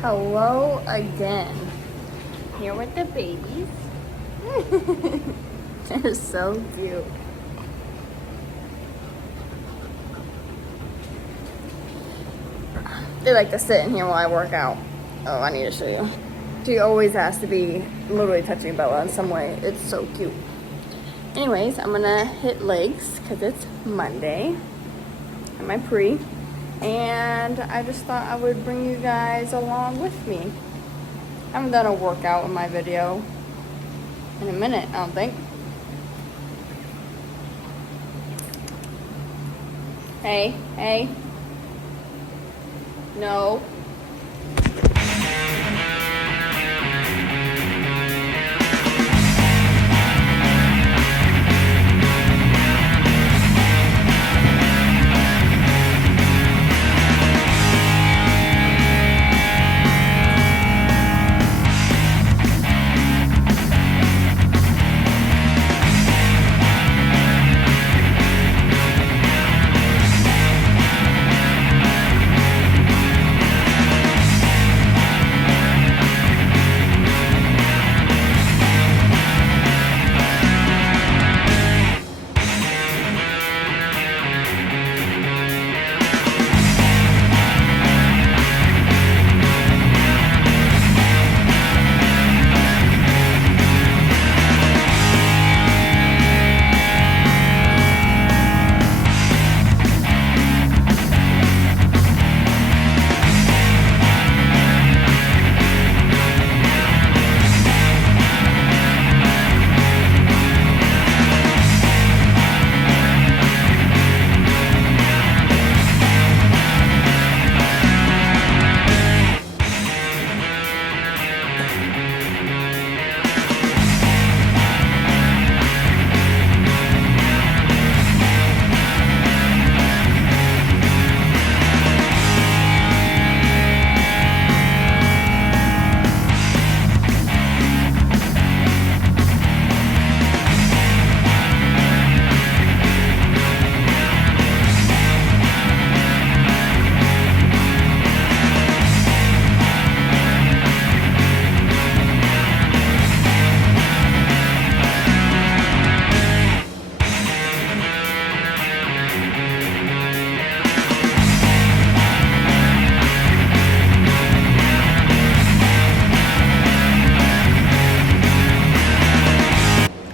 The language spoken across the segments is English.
Hello again. Here with the babies. They're so cute. They like to sit in here while I work out. Oh, I need to show you. She always has to be literally touching Bella in some way. It's so cute. Anyways, I'm gonna hit legs because it's Monday and my pre. And I just thought I would bring you guys along with me. I haven't done a workout in my video in a minute, I don't think. Hey, hey. No.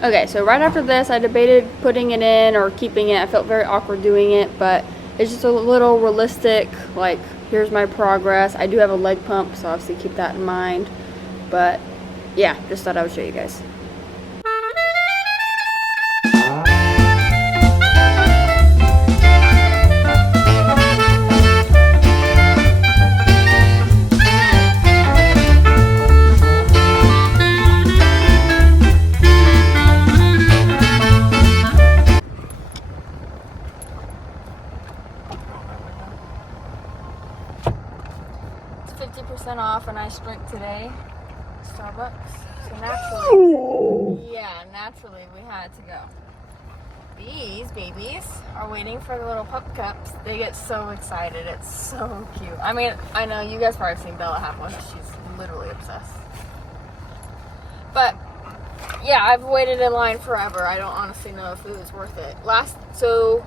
Okay, so right after this, I debated putting it in or keeping it. I felt very awkward doing it, but it's just a little realistic, like, here's my progress. I do have a leg pump, so obviously keep that in mind. But, yeah, just thought I would show you guys. Off and I sprint today, Starbucks. So naturally we had to go. These babies are waiting for the little pup cups. They get so excited. It's so cute. I mean, I know you guys probably have seen Bella have one. She's literally obsessed. But yeah, I've waited in line forever. I don't honestly know if it was worth it. So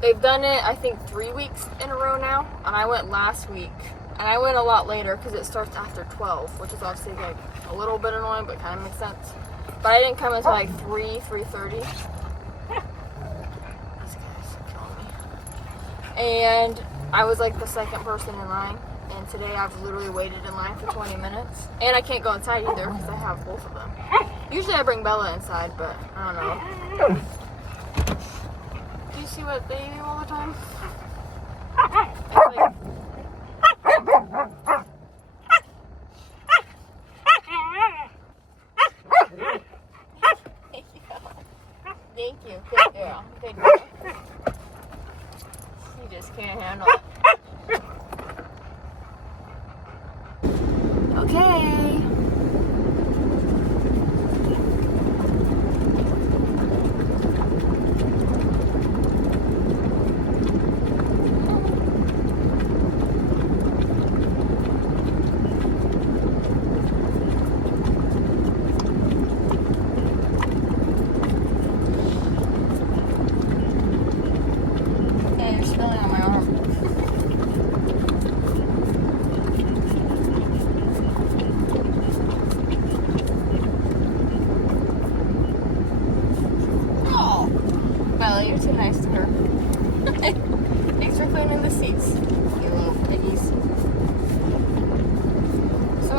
they've done it, I think 3 weeks in a row now, and I went last week. And I went a lot later because it starts after 12, which is obviously like a little bit annoying, but kind of makes sense. But I didn't come until like 3:30. These guys are killing me. And I was like the second person in line. And today I've literally waited in line for 20 minutes. And I can't go inside either because I have both of them. Usually I bring Bella inside, but I don't know. Do you see what they do all the time? It's like, thank you. Good girl. Good girl. You just can't handle it. Okay.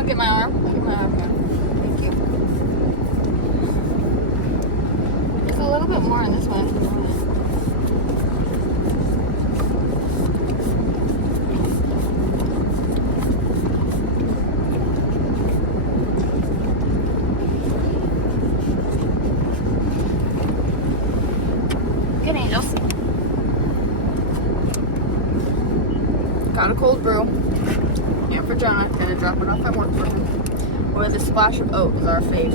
Look at my arm. Look at my arm. Thank you. There's a little bit more in this one if you want it. Good angels. Got a cold brew. And for John, I'm gonna drop it off at work for him. With a splash of oat is our fave.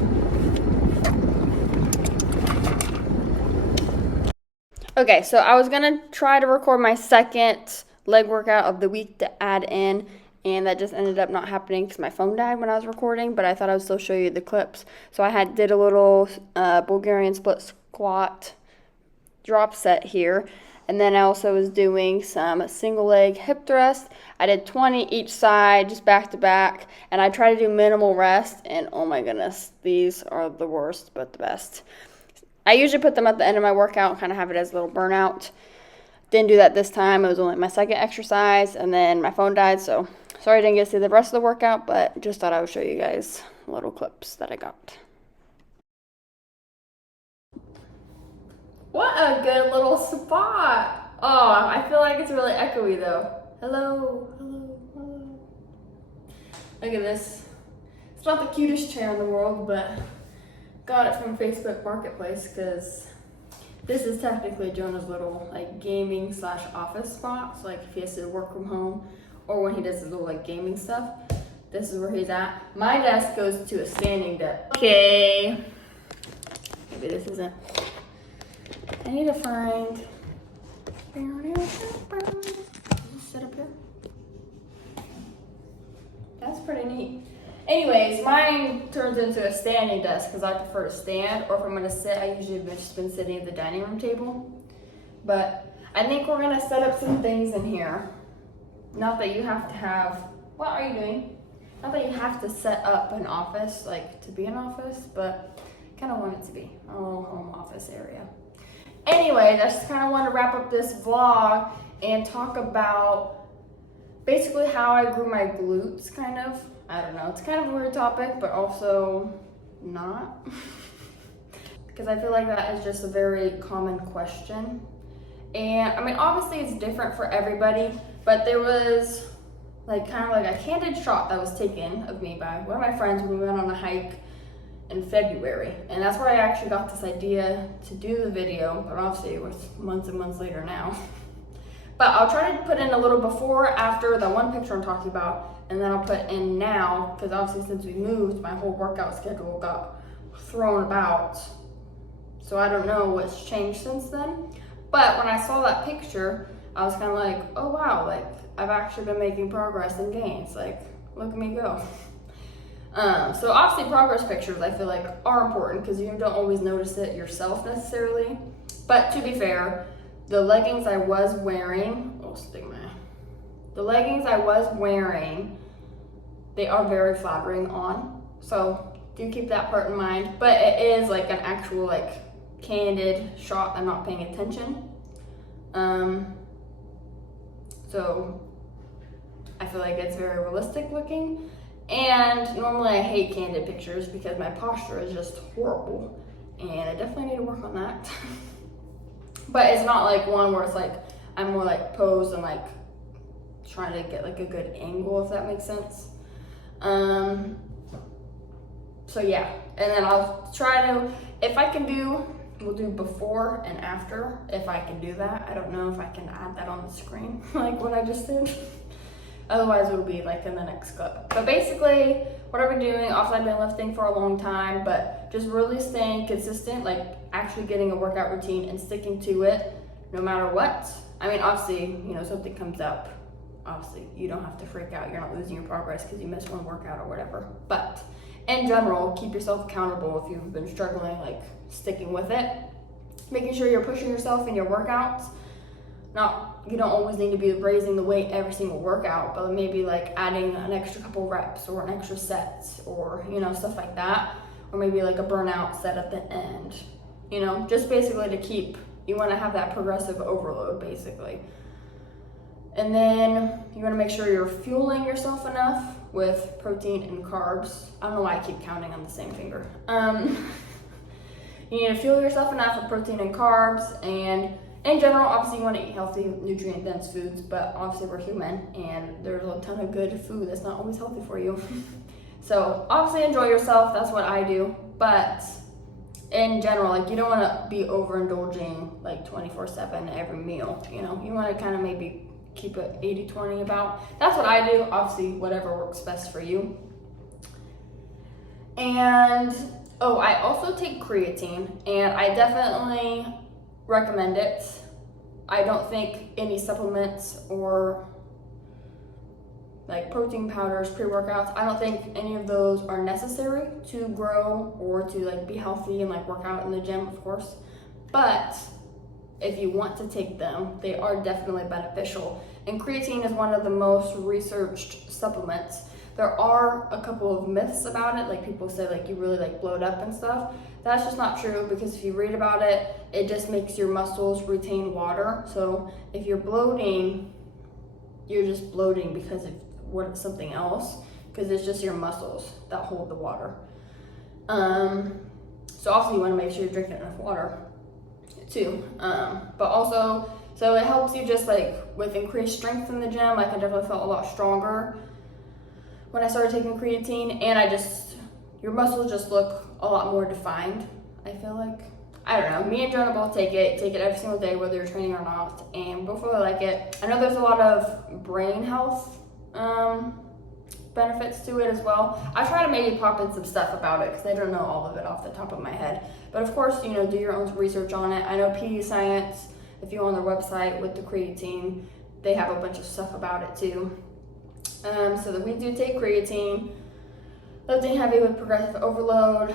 Okay, so I was gonna try to record my second leg workout of the week to add in, and that just ended up not happening because my phone died when I was recording, but I thought I would still show you the clips. So I did a little Bulgarian split squat drop set here, and then I also was doing some single leg hip thrust. I did 20 each side, just back to back, and I try to do minimal rest, and oh my goodness, these are the worst but the best. I usually put them at the end of my workout, kind of have it as a little burnout. Didn't do that this time. It was only my second exercise, and then my phone died, so sorry I didn't get to see the rest of the workout, but just thought I would show you guys little clips that I got. What a good little spot. Oh, I feel like it's really echoey though. Hello, hello, hello. Look at this. It's not the cutest chair in the world, but got it from Facebook Marketplace because this is technically Jonah's little like gaming / office spot. So like if he has to work from home or when he does his little like gaming stuff, this is where he's at. My desk goes to a standing desk. Okay. Maybe this isn't. I need to find. Just sit up here. That's pretty neat. Anyways, mine turns into a standing desk because I prefer to stand, or if I'm gonna sit, I usually have just been sitting at the dining room table. But I think we're gonna set up some things in here. Not that you have to have. What are you doing? Not that you have to set up an office, like to be an office, but kind of want it to be a little home office area. Anyway, I just kind of want to wrap up this vlog and talk about basically how I grew my glutes, kind of. I don't know, it's kind of a weird topic, but also not. Because I feel like that is just a very common question. And I mean, obviously it's different for everybody, but there was like kind of like a candid shot that was taken of me by one of my friends when we went on a hike in February, and that's where I actually got this idea to do the video, but obviously it was months and months later now. But I'll try to put in a little before, after the one picture I'm talking about, and then I'll put in now, because obviously since we moved, my whole workout schedule got thrown about, so I don't know what's changed since then. But when I saw that picture, I was kind of like, oh wow, like I've actually been making progress and gains, like look at me go. So obviously progress pictures I feel like are important because you don't always notice it yourself necessarily. But to be fair, the leggings I was wearing, the leggings I was wearing, they are very flattering on. So do keep that part in mind. But it is like an actual like candid shot. I'm not paying attention. So I feel like it's very realistic looking. And normally I hate candid pictures because my posture is just horrible, and I definitely need to work on that. But it's not like one where it's like I'm more like posed and like trying to get like a good angle, if that makes sense. So yeah, and then I'll try to, if I can do, we'll do before and after, if I can do that. I don't know if I can add that on the screen like what I just did. Otherwise it'll be like in the next clip. But basically what I've been doing, obviously I've been lifting for a long time, but just really staying consistent, like actually getting a workout routine and sticking to it no matter what. I mean, obviously, you know, something comes up, obviously you don't have to freak out. You're not losing your progress because you missed one workout or whatever. But in general, keep yourself accountable if you've been struggling, like sticking with it. Making sure you're pushing yourself in your workouts. You don't always need to be raising the weight every single workout, but maybe like adding an extra couple reps or an extra set or, you know, stuff like that. Or maybe like a burnout set at the end, you know, just basically to keep, you want to have that progressive overload basically. And then you want to make sure you're fueling yourself enough with protein and carbs. I don't know why I keep counting on the same finger. You need to fuel yourself enough with protein and carbs, and in general, obviously you want to eat healthy, nutrient-dense foods, but obviously we're human, and there's a ton of good food that's not always healthy for you. So obviously enjoy yourself, that's what I do, but in general, like you don't want to be overindulging like 24/7 every meal, you know? You want to kind of maybe keep it 80-20 about. That's what I do, obviously whatever works best for you. And oh, I also take creatine, and I definitely recommend it. I don't think any supplements or like protein powders, pre-workouts, I don't think any of those are necessary to grow or to like be healthy and like work out in the gym, of course. But if you want to take them, they are definitely beneficial. And creatine is one of the most researched supplements. There are a couple of myths about it, like people say like you really like bloat up and stuff. That's just not true, because if you read about it, it just makes your muscles retain water. So if you're bloating, you're just bloating because of something else, because it's just your muscles that hold the water. So also you want to make sure you're drinking enough water too. But also, so it helps you just like with increased strength in the gym. Like I definitely felt a lot stronger when I started taking creatine, and your muscles just look a lot more defined, I feel like. I don't know, me and Jonah both take it every single day, whether you're training or not, and both really like it. I know there's a lot of brain health benefits to it as well. I try to maybe pop in some stuff about it, because I don't know all of it off the top of my head. But of course, you know, do your own research on it. I know PD Science, if you go on their website with the creatine, they have a bunch of stuff about it too. So that we do take creatine, lifting heavy with progressive overload,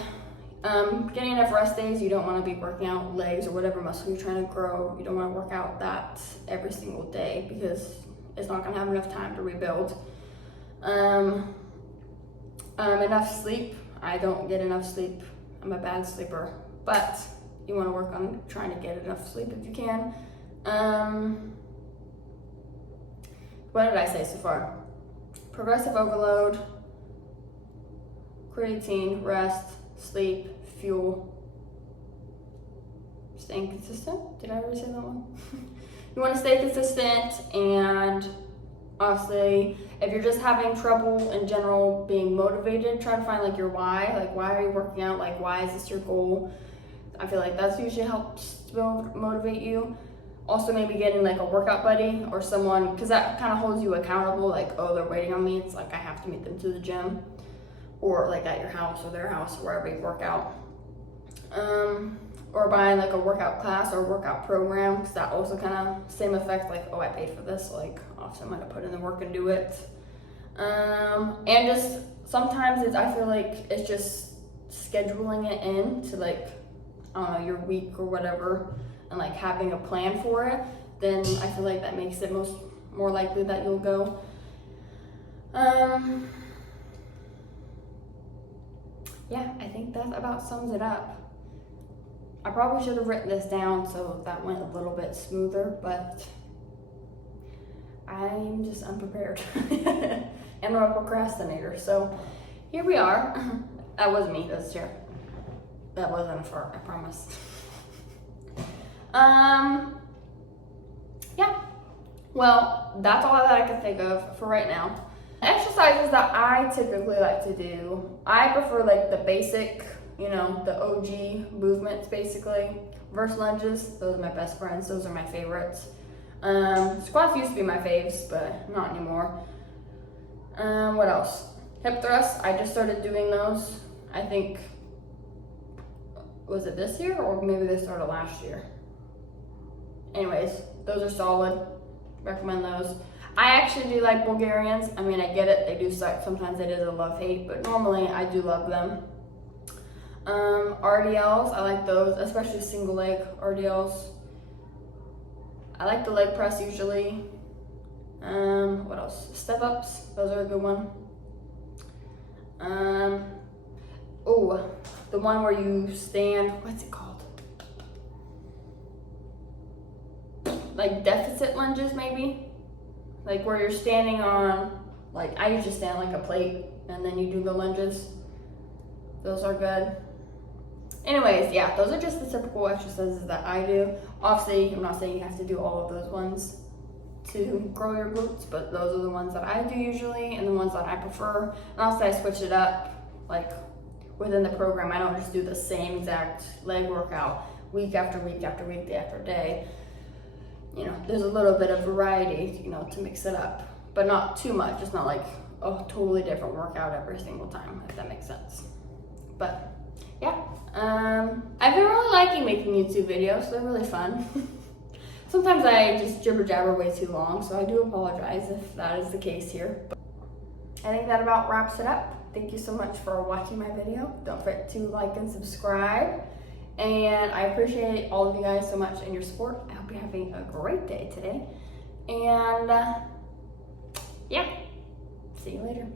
getting enough rest days. You don't want to be working out legs or whatever muscle you're trying to grow. You don't want to work out that every single day, because it's not going to have enough time to rebuild. Enough sleep. I don't get enough sleep. I'm a bad sleeper, but you want to work on trying to get enough sleep if you can. What did I say so far? Progressive overload, creatine, rest, sleep, fuel, staying consistent. Did I already say that one? You want to stay consistent, and honestly, if you're just having trouble in general being motivated, try to find like your why. Like, why are you working out? Like, why is this your goal? I feel like that's usually helps to motivate you. Also, maybe getting like a workout buddy or someone, because that kind of holds you accountable. Like, oh, they're waiting on me. It's like I have to meet them to the gym, or like at your house or their house, wherever you work out. Or buying like a workout class or workout program, because that also kind of same effect. Like, oh, I paid for this. Like, obviously I'm gonna put in the work and do it. And just sometimes I feel like it's just scheduling it in to like, I don't know, your week or whatever, and like having a plan for it. Then I feel like that makes it more likely that you'll go. Yeah, I think that about sums it up. I probably should have written this down so that went a little bit smoother, but I'm just unprepared. And I'm a procrastinator, so here we are. That wasn't me, that's chair. That wasn't a fart, I promise. Yeah, well, that's all that I can think of for right now. Exercises that I typically like to do, I prefer like the basic, you know, the OG movements basically. Verse lunges, those are my best friends, those are my favorites. Squats used to be my faves, but not anymore. What else? Hip thrusts, I just started doing those. I think, was it this year or maybe they started last year? Anyways, those are solid, recommend those. I actually do like Bulgarians. I mean, I get it, they do suck. Sometimes it is a love-hate, but normally I do love them. RDLs, I like those, especially single leg RDLs. I like the leg press usually. What else? Step ups, those are a good one. Oh, the one where you stand, what's it called? Like deficit lunges maybe? Like where you're standing on Like I usually stand like a plate and then you do the lunges. Those are good. Anyways, yeah, those are just the typical exercises that I do. Obviously, I'm not saying you have to do all of those ones to grow your glutes, but those are the ones that I do usually and the ones that I prefer. And also I switch it up, like within the program. I don't just do the same exact leg workout week after week after week, day after day. You know, there's a little bit of variety, you know, to mix it up, but not too much. It's not like a totally different workout every single time, if that makes sense. But yeah, I've been really liking making YouTube videos. They're really fun. Sometimes I just jibber jabber way too long, so I do apologize if that is the case here. But I think that about wraps it up. Thank you so much for watching my video. Don't forget to like and subscribe. And I appreciate all of you guys so much and your support. I hope you're having a great day today. And yeah, see you later.